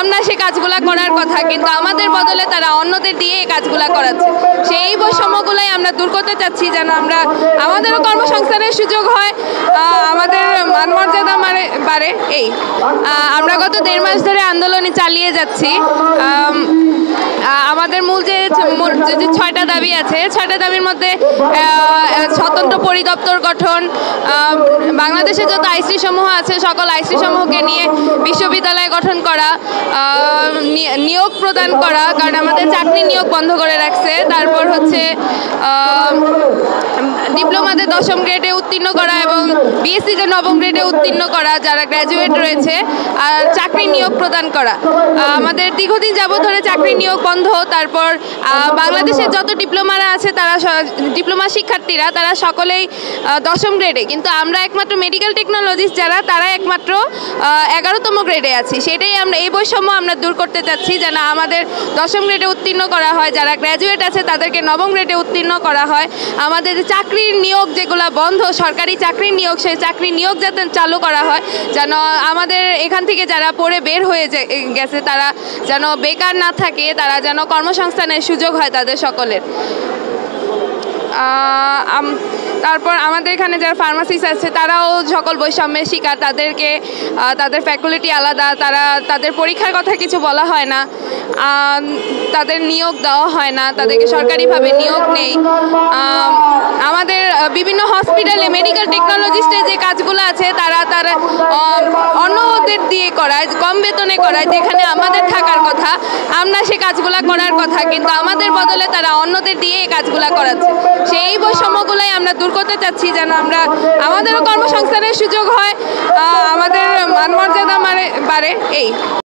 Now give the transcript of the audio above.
আমরা সেই কাজগুলো করার কথা, কিন্তু আমাদের বদলে তারা অন্যদের দিয়ে এই কাজগুলো করাচ্ছে। সেই বৈষম্যগুলাই আমরা দূর করতে চাচ্ছি, যেন আমরা আমাদেরও কর্মসংস্থানের সুযোগ হয়, আমাদের মানমর্যাদা বাড়ে। এই আমরা গত 1.5 মাস ধরে আন্দোলন চালিয়ে যাচ্ছি। আমাদের মূল যে 6টা দাবি আছে, 6টা দাবির মধ্যে স্বতন্ত্র পরিদপ্তর গঠন, বাংলাদেশে যত আইসি সমূহ আছে সকল আইসি সমূহকে নিয়ে বিশ্ববিদ্যালয় গঠন করা, নিয়োগ প্রদান করা, কারণ আমাদের চাকরি নিয়োগ বন্ধ করে রাখছে। তারপর হচ্ছে ডিপ্লোমাতে 10ম গ্রেডে উত্তীর্ণ করা এবং বিএসসিতে 9ম গ্রেডে উত্তীর্ণ করা যারা গ্র্যাজুয়েট রয়েছে, আর চাকরি নিয়োগ প্রদান করা। আমাদের দীর্ঘদিন যাবত ধরে চাকরি নিয়োগ বন্ধ। তারপর বাংলাদেশের যত ডিপ্লোমারা আছে তারা ডিপ্লোমা শিক্ষার্থীরা তারা সকলেই 10ম গ্রেডে, কিন্তু আমরা একমাত্র মেডিকেল টেকনোলজিস্ট যারা তারা একমাত্র 11তম গ্রেডে আছি। সেটাই আমরা এই বৈষম্য আমরা দূর করতে চাচ্ছি, যেন আমাদের 10ম গ্রেডে উত্তীর্ণ করা হয়, যারা গ্র্যাজুয়েট আছে তাদেরকে 9ম গ্রেডে উত্তীর্ণ করা হয়। আমাদের চাকরির নিয়োগ যেগুলো বন্ধ, সরকারি চাকরির নিয়োগ, সেই চাকরি নিয়োগ যাতে চালু করা হয়, যেন আমাদের এখান থেকে যারা পড়ে বের হয়ে গেছে তারা যেন বেকার না থাকে, তারা যেন কর্মসংস্থানের সুযোগ হয় তাদের সকলের। তারপর আমাদের এখানে যারা ফার্মাসিস্ট আছে তারাও সকল বৈষম্যের শিকার, তাদেরকে তাদের ফ্যাকাল্টি আলাদা, তাদের পরীক্ষার কথা কিছু বলা হয় না, তাদের নিয়োগ দেওয়া হয় না, তাদেরকে সরকারিভাবে নিয়োগ নেই। আমাদের বিভিন্ন হসপিটালে মেডিকেল টেকনোলজিস্টের যে কাজগুলো আছে তারা অন্যদের দিয়ে করায়, কম বেতনে করায়, যেখানে আমাদের থাকার কথা, আমরা সে কাজগুলো করার কথা, কিন্তু আমাদের বদলে তারা অন্যদের দিয়ে এই কাজগুলো করাচ্ছে। সেই বৈষম্যগুলাই আমরা দূর করতে চাচ্ছি, যেন আমরা আমাদেরও কর্মসংস্থানের সুযোগ হয়, আমাদের মানমর্যাদা বাড়ে। এই